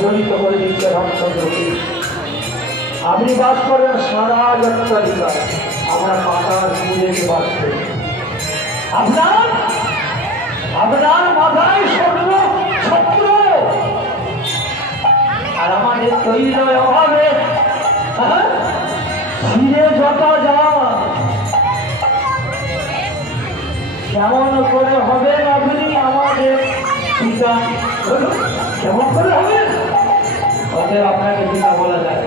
জড়িত করে দিচ্ছে রামচন্দ্রকে। আপনি বাস করেন সারা যাত্রালিকা, আমরা পাতার পুজোতে বাস করি। আপনার আপনার মাথায় স্বর্ণ ছত্র, আর আমাদের তৈল অভাবে ফিরে যত যাওয়া। কেমন করে হবেন আপনি আমাদের পিতা? কেমন করে হবেন? ওদের আপনাকে পিতা বলা যায়।